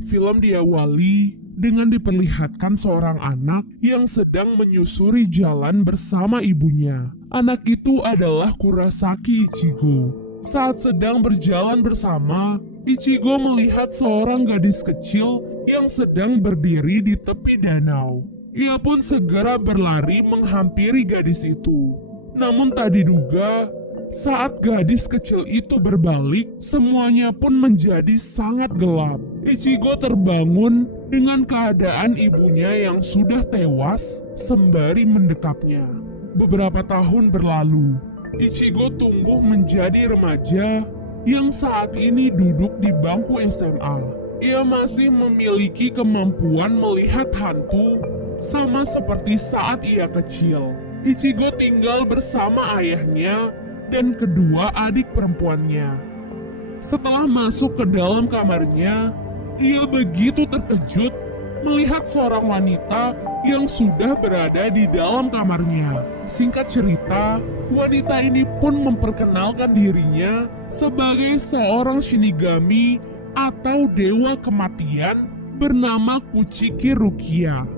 Film diawali dengan diperlihatkan seorang anak yang sedang menyusuri jalan bersama ibunya. Anak itu adalah Kurosaki Ichigo. Saat sedang berjalan bersama, Ichigo melihat seorang gadis kecil yang sedang berdiri di tepi danau. Ia pun segera berlari menghampiri gadis itu. Namun tak diduga, saat gadis kecil itu berbalik, semuanya pun menjadi sangat gelap. Ichigo terbangun dengan keadaan ibunya yang sudah tewas sembari mendekapnya. Beberapa tahun berlalu, Ichigo tumbuh menjadi remaja yang saat ini duduk di bangku SMA. Ia masih memiliki kemampuan melihat hantu sama seperti saat ia kecil. Ichigo tinggal bersama ayahnya dan kedua adik perempuannya. Setelah masuk ke dalam kamarnya, ia begitu terkejut melihat seorang wanita yang sudah berada di dalam kamarnya. Singkat cerita, wanita ini pun memperkenalkan dirinya sebagai seorang Shinigami atau dewa kematian bernama Kuchiki Rukia.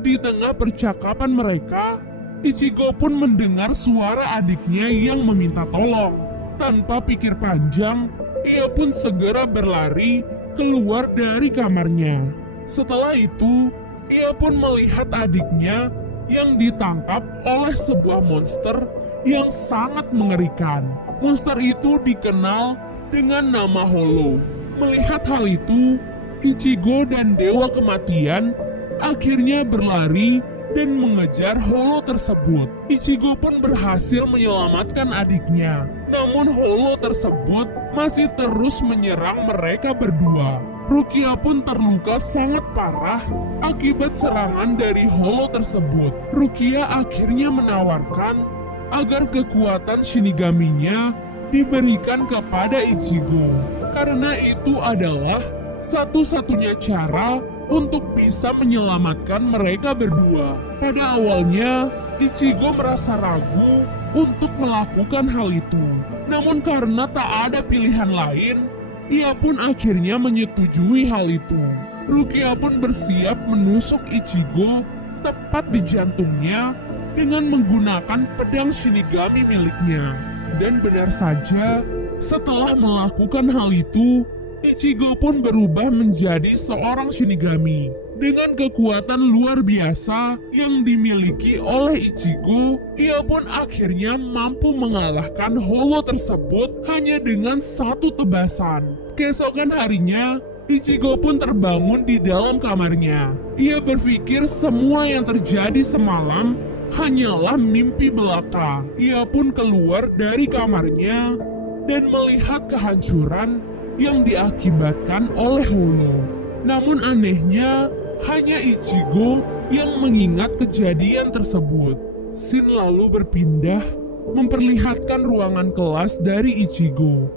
Di tengah percakapan mereka, Ichigo pun mendengar suara adiknya yang meminta tolong. Tanpa pikir panjang, ia pun segera berlari keluar dari kamarnya. Setelah itu, ia pun melihat adiknya yang ditangkap oleh sebuah monster yang sangat mengerikan. Monster itu dikenal dengan nama Hollow. Melihat hal itu, Ichigo dan Dewa Kematian akhirnya berlari dan mengejar Hollow tersebut. Ichigo pun berhasil menyelamatkan adiknya. Namun Hollow tersebut masih terus menyerang mereka berdua. Rukia pun terluka sangat parah akibat serangan dari Hollow tersebut. Rukia akhirnya menawarkan agar kekuatan Shinigaminya diberikan kepada Ichigo, karena itu adalah satu-satunya cara untuk bisa menyelamatkan mereka berdua. Pada awalnya, Ichigo merasa ragu untuk melakukan hal itu. Namun karena tak ada pilihan lain, ia pun akhirnya menyetujui hal itu. Rukia pun bersiap menusuk Ichigo tepat di jantungnya dengan menggunakan pedang Shinigami miliknya. Dan benar saja, setelah melakukan hal itu, Ichigo pun berubah menjadi seorang Shinigami. Dengan kekuatan luar biasa yang dimiliki oleh Ichigo, ia pun akhirnya mampu mengalahkan Hollow tersebut hanya dengan satu tebasan. Keesokan harinya, Ichigo pun terbangun di dalam kamarnya. Ia berpikir semua yang terjadi semalam hanyalah mimpi belaka. Ia pun keluar dari kamarnya dan melihat kehancuran yang diakibatkan oleh Hollow. Namun anehnya, hanya Ichigo yang mengingat kejadian tersebut. Scene lalu berpindah, memperlihatkan ruangan kelas dari Ichigo.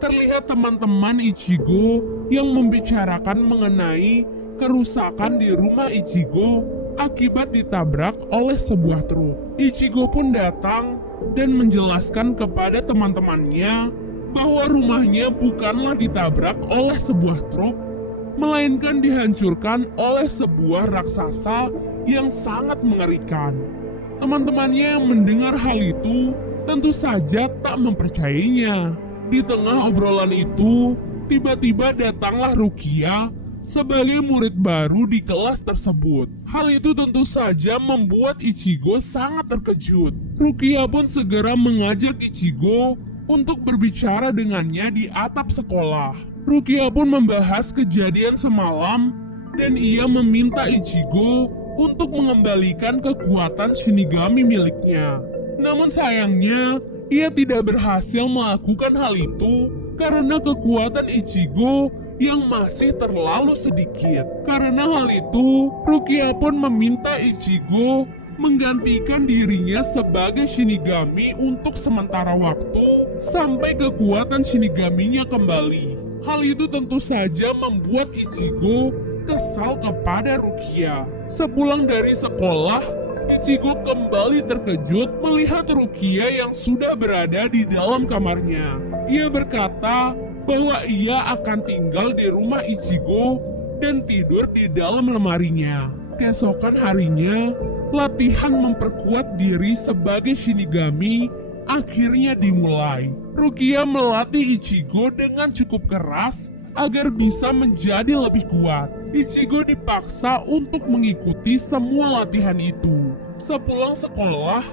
Terlihat teman-teman Ichigo yang membicarakan mengenai kerusakan di rumah Ichigo akibat ditabrak oleh sebuah truk. Ichigo pun datang dan menjelaskan kepada teman-temannya bahwa rumahnya bukanlah ditabrak oleh sebuah truk, melainkan dihancurkan oleh sebuah raksasa yang sangat mengerikan. Teman-temannya yang mendengar hal itu tentu saja tak mempercayainya. Di tengah obrolan itu, tiba-tiba datanglah Rukia sebagai murid baru di kelas tersebut. Hal itu tentu saja membuat Ichigo sangat terkejut. Rukia pun segera mengajak Ichigo untuk berbicara dengannya di atap sekolah. Rukia pun membahas kejadian semalam dan ia meminta Ichigo untuk mengembalikan kekuatan Shinigami miliknya. Namun sayangnya, ia tidak berhasil melakukan hal itu karena kekuatan Ichigo yang masih terlalu sedikit. Karena hal itu, Rukia pun meminta Ichigo menggantikan dirinya sebagai Shinigami untuk sementara waktu sampai kekuatan Shinigaminya kembali. Hal itu tentu saja membuat Ichigo kesal kepada Rukia. Sepulang dari sekolah, Ichigo kembali terkejut melihat Rukia yang sudah berada di dalam kamarnya. Ia berkata bahwa ia akan tinggal di rumah Ichigo dan tidur di dalam lemarinya. Keesokan harinya, latihan memperkuat diri sebagai Shinigami akhirnya dimulai. Rukia melatih Ichigo dengan cukup keras agar bisa menjadi lebih kuat. Ichigo dipaksa untuk mengikuti semua latihan itu. Sepulang sekolah,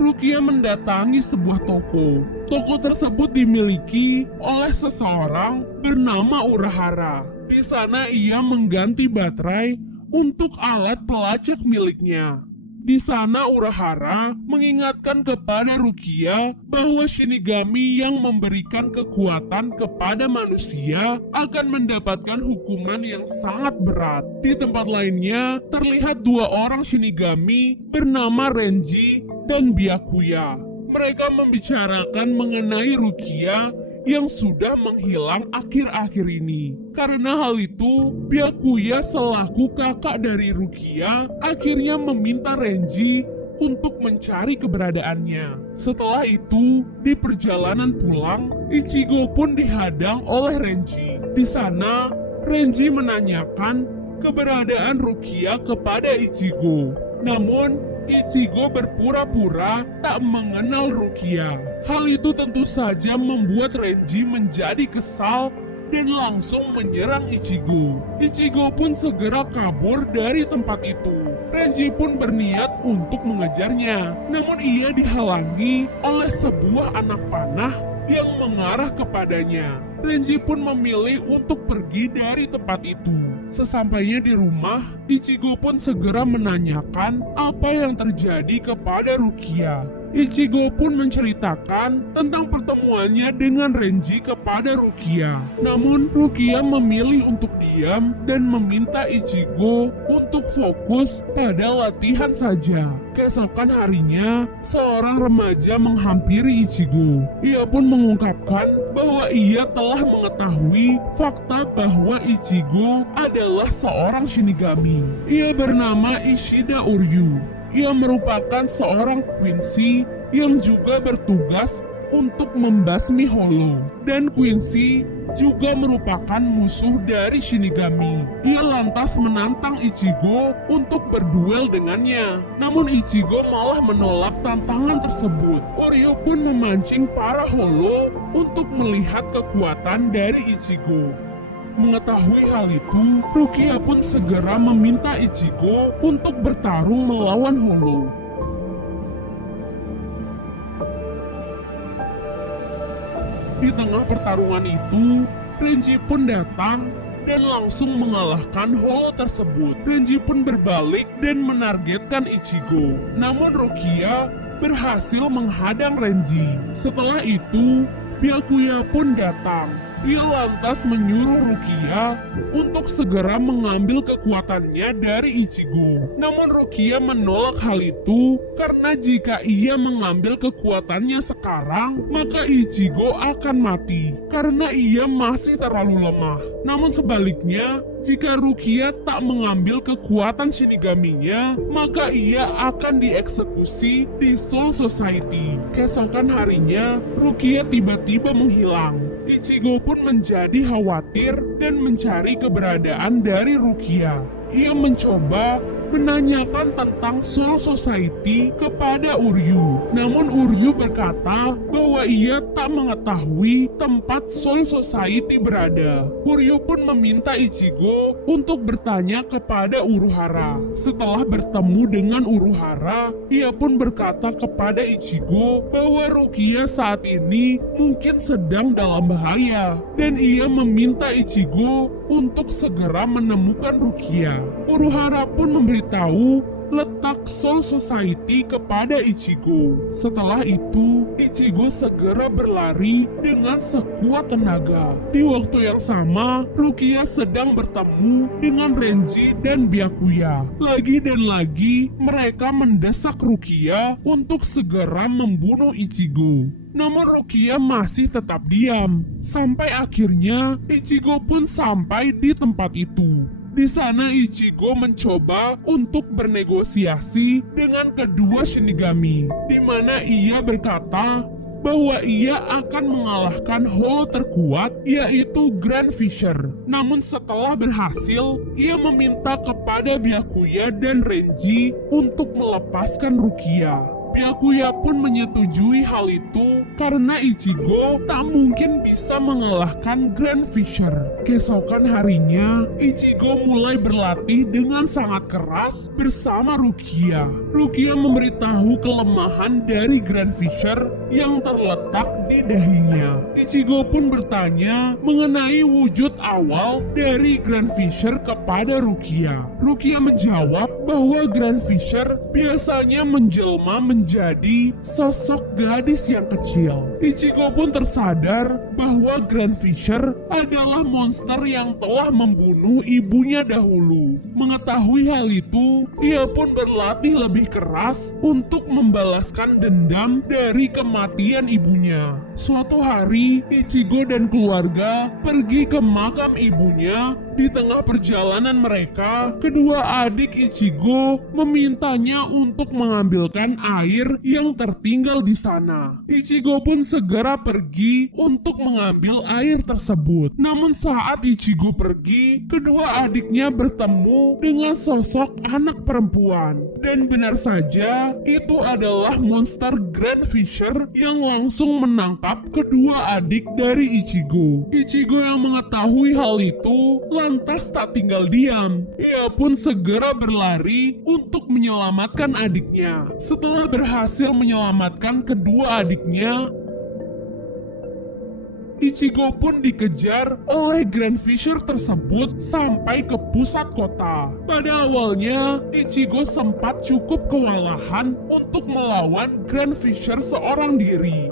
Rukia mendatangi sebuah toko. Toko tersebut dimiliki oleh seseorang bernama Urahara. Di sana ia mengganti baterai untuk alat pelacak miliknya. Di sana Urahara mengingatkan kepada Rukia bahwa Shinigami yang memberikan kekuatan kepada manusia akan mendapatkan hukuman yang sangat berat. Di tempat lainnya terlihat dua orang Shinigami bernama Renji dan Byakuya. Mereka membicarakan mengenai Rukia yang sudah menghilang akhir-akhir ini. Karena hal itu, Byakuya selaku kakak dari Rukia akhirnya meminta Renji untuk mencari keberadaannya. Setelah itu, di perjalanan pulang, Ichigo pun dihadang oleh Renji. Di sana, Renji menanyakan keberadaan Rukia kepada Ichigo. Namun, Ichigo berpura-pura tak mengenal Rukia. Hal itu tentu saja membuat Renji menjadi kesal dan langsung menyerang Ichigo. Ichigo pun segera kabur dari tempat itu. Renji pun berniat untuk mengejarnya, namun ia dihalangi oleh sebuah anak panah yang mengarah kepadanya. Renji pun memilih untuk pergi dari tempat itu. Sesampainya di rumah, Ichigo pun segera menanyakan apa yang terjadi kepada Rukia. Ichigo pun menceritakan tentang pertemuannya dengan Renji kepada Rukia. Namun Rukia memilih untuk diam dan meminta Ichigo untuk fokus pada latihan saja. Keesokan harinya, seorang remaja menghampiri Ichigo. Ia pun mengungkapkan bahwa ia telah mengetahui fakta bahwa Ichigo adalah seorang Shinigami. Ia bernama Ishida Uryu. Ia merupakan seorang Quincy yang juga bertugas untuk membasmi Hollow. Dan Quincy juga merupakan musuh dari Shinigami. Ia lantas menantang Ichigo untuk berduel dengannya. Namun Ichigo malah menolak tantangan tersebut. Uryu pun memancing para Hollow untuk melihat kekuatan dari Ichigo. Mengetahui hal itu, Rukia pun segera meminta Ichigo untuk bertarung melawan Hollow. Di tengah pertarungan itu, Renji pun datang dan langsung mengalahkan Hollow tersebut. Renji pun berbalik dan menargetkan Ichigo. Namun Rukia berhasil menghadang Renji. Setelah itu, Byakuya pun datang. Ia lantas menyuruh Rukia untuk segera mengambil kekuatannya dari Ichigo. Namun Rukia menolak hal itu karena jika ia mengambil kekuatannya sekarang, maka Ichigo akan mati karena ia masih terlalu lemah. Namun sebaliknya, jika Rukia tak mengambil kekuatan Shinigaminya, maka ia akan dieksekusi di Soul Society. Keesokan harinya, Rukia tiba-tiba menghilang. Ichigo pun menjadi khawatir dan mencari keberadaan dari Rukia. Ia mencoba menanyakan tentang Soul Society kepada Uryu. Namun Uryu berkata bahwa ia tak mengetahui tempat Soul Society berada. Uryu pun meminta Ichigo untuk bertanya kepada Uruhara. Setelah bertemu dengan Uruhara, ia pun berkata kepada Ichigo bahwa Rukia saat ini mungkin sedang dalam bahaya. Dan ia meminta Ichigo untuk segera menemukan Rukia. Uruhara pun memberitahu letak Soul Society kepada Ichigo. Setelah itu, Ichigo segera berlari dengan sekuat tenaga. Di waktu yang sama, Rukia sedang bertemu dengan Renji dan Byakuya. Lagi dan lagi, mereka mendesak Rukia untuk segera membunuh Ichigo. Namun Rukia masih tetap diam. Sampai akhirnya, Ichigo pun sampai di tempat itu. Di sana Ichigo mencoba untuk bernegosiasi dengan kedua Shinigami, di mana ia berkata bahwa ia akan mengalahkan holo terkuat, yaitu Grand Fisher. Namun setelah berhasil, ia meminta kepada Byakuya dan Renji untuk melepaskan Rukia. Byakuya pun menyetujui hal itu karena Ichigo tak mungkin bisa mengalahkan Grand Fisher. Keesokan harinya, Ichigo mulai berlatih dengan sangat keras bersama Rukia. Rukia memberitahu kelemahan dari Grand Fisher yang terletak di dahinya. Ichigo pun bertanya mengenai wujud awal dari Grand Fisher kepada Rukia. Rukia menjawab bahwa Grand Fisher biasanya menjelma menjadi sosok gadis yang kecil. Ichigo pun tersadar bahwa Grand Fisher adalah monster yang telah membunuh ibunya dahulu. Mengetahui hal itu, ia pun berlatih lebih keras untuk membalaskan dendam dari kematian ibunya. Suatu hari, Ichigo dan keluarga pergi ke makam ibunya. Di tengah perjalanan mereka, kedua adik Ichigo memintanya untuk mengambilkan air yang tertinggal di sana. Ichigo pun segera pergi untuk mengambil air tersebut. Namun saat Ichigo pergi, kedua adiknya bertemu dengan sosok anak perempuan. Dan benar saja, itu adalah monster Grand Fisher yang langsung menangkap kedua adik dari Ichigo. Ichigo yang mengetahui hal itu lantas tak tinggal diam. Ia pun segera berlari untuk menyelamatkan adiknya. Setelah berhasil menyelamatkan kedua adiknya, Ichigo pun dikejar oleh Grand Fisher tersebut sampai ke pusat kota. Pada awalnya, Ichigo sempat cukup kewalahan untuk melawan Grand Fisher seorang diri.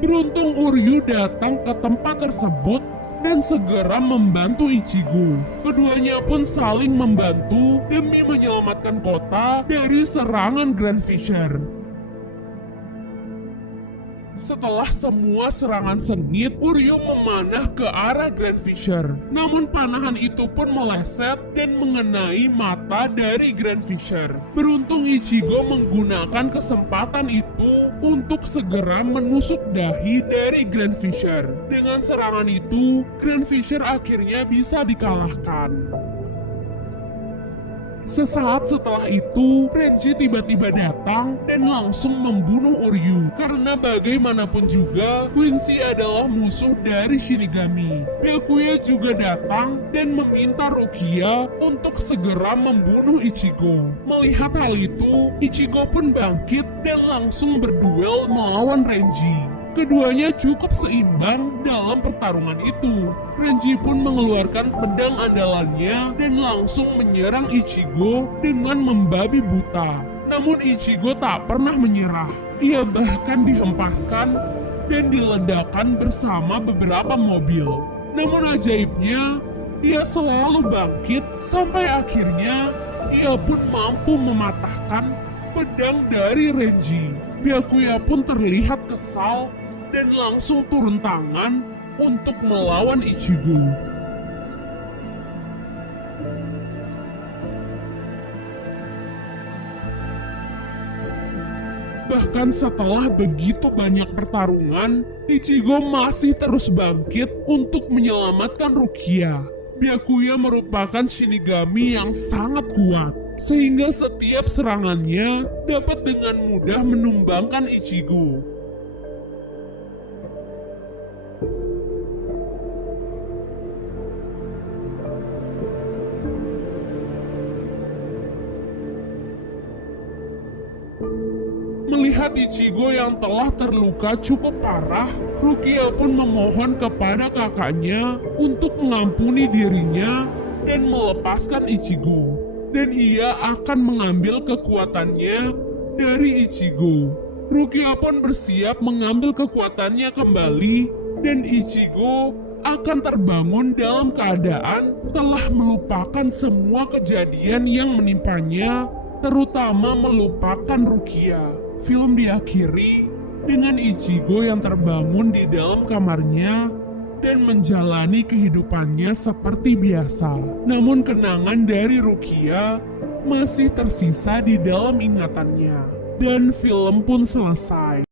Beruntung Uryu datang ke tempat tersebut dan segera membantu Ichigo. Keduanya pun saling membantu demi menyelamatkan kota dari serangan Grand Fisher. Setelah semua serangan sengit, Uryu memanah ke arah Grand Fisher. Namun panahan itu pun meleset dan mengenai mata dari Grand Fisher. Beruntung Ichigo menggunakan kesempatan itu untuk segera menusuk dahi dari Grand Fisher. Dengan serangan itu, Grand Fisher akhirnya bisa dikalahkan. Sesaat setelah itu, Renji tiba-tiba datang dan langsung membunuh Uryu. Karena bagaimanapun juga, Quincy adalah musuh dari Shinigami. Byakuya juga datang dan meminta Rukia untuk segera membunuh Ichigo. Melihat hal itu, Ichigo pun bangkit dan langsung berduel melawan Renji. Keduanya cukup seimbang dalam pertarungan itu. Renji pun mengeluarkan pedang andalannya dan langsung menyerang Ichigo dengan membabi buta. Namun Ichigo tak pernah menyerah. Ia bahkan dihempaskan dan diledakkan bersama beberapa mobil. Namun ajaibnya, ia selalu bangkit sampai akhirnya ia pun mampu mematahkan pedang dari Renji. Byakuya pun terlihat kesal dan langsung turun tangan untuk melawan Ichigo. Bahkan setelah begitu banyak pertarungan, Ichigo masih terus bangkit untuk menyelamatkan Rukia. Byakuya merupakan Shinigami yang sangat kuat, sehingga setiap serangannya dapat dengan mudah menumbangkan Ichigo. Melihat Ichigo yang telah terluka cukup parah, Rukia pun memohon kepada kakaknya untuk mengampuni dirinya dan melepaskan Ichigo. Dan ia akan mengambil kekuatannya dari Ichigo. Rukia pun bersiap mengambil kekuatannya kembali dan Ichigo akan terbangun dalam keadaan telah melupakan semua kejadian yang menimpanya, terutama melupakan Rukia. Film diakhiri dengan Ichigo yang terbangun di dalam kamarnya dan menjalani kehidupannya seperti biasa. Namun kenangan dari Rukia masih tersisa di dalam ingatannya. Dan film pun selesai.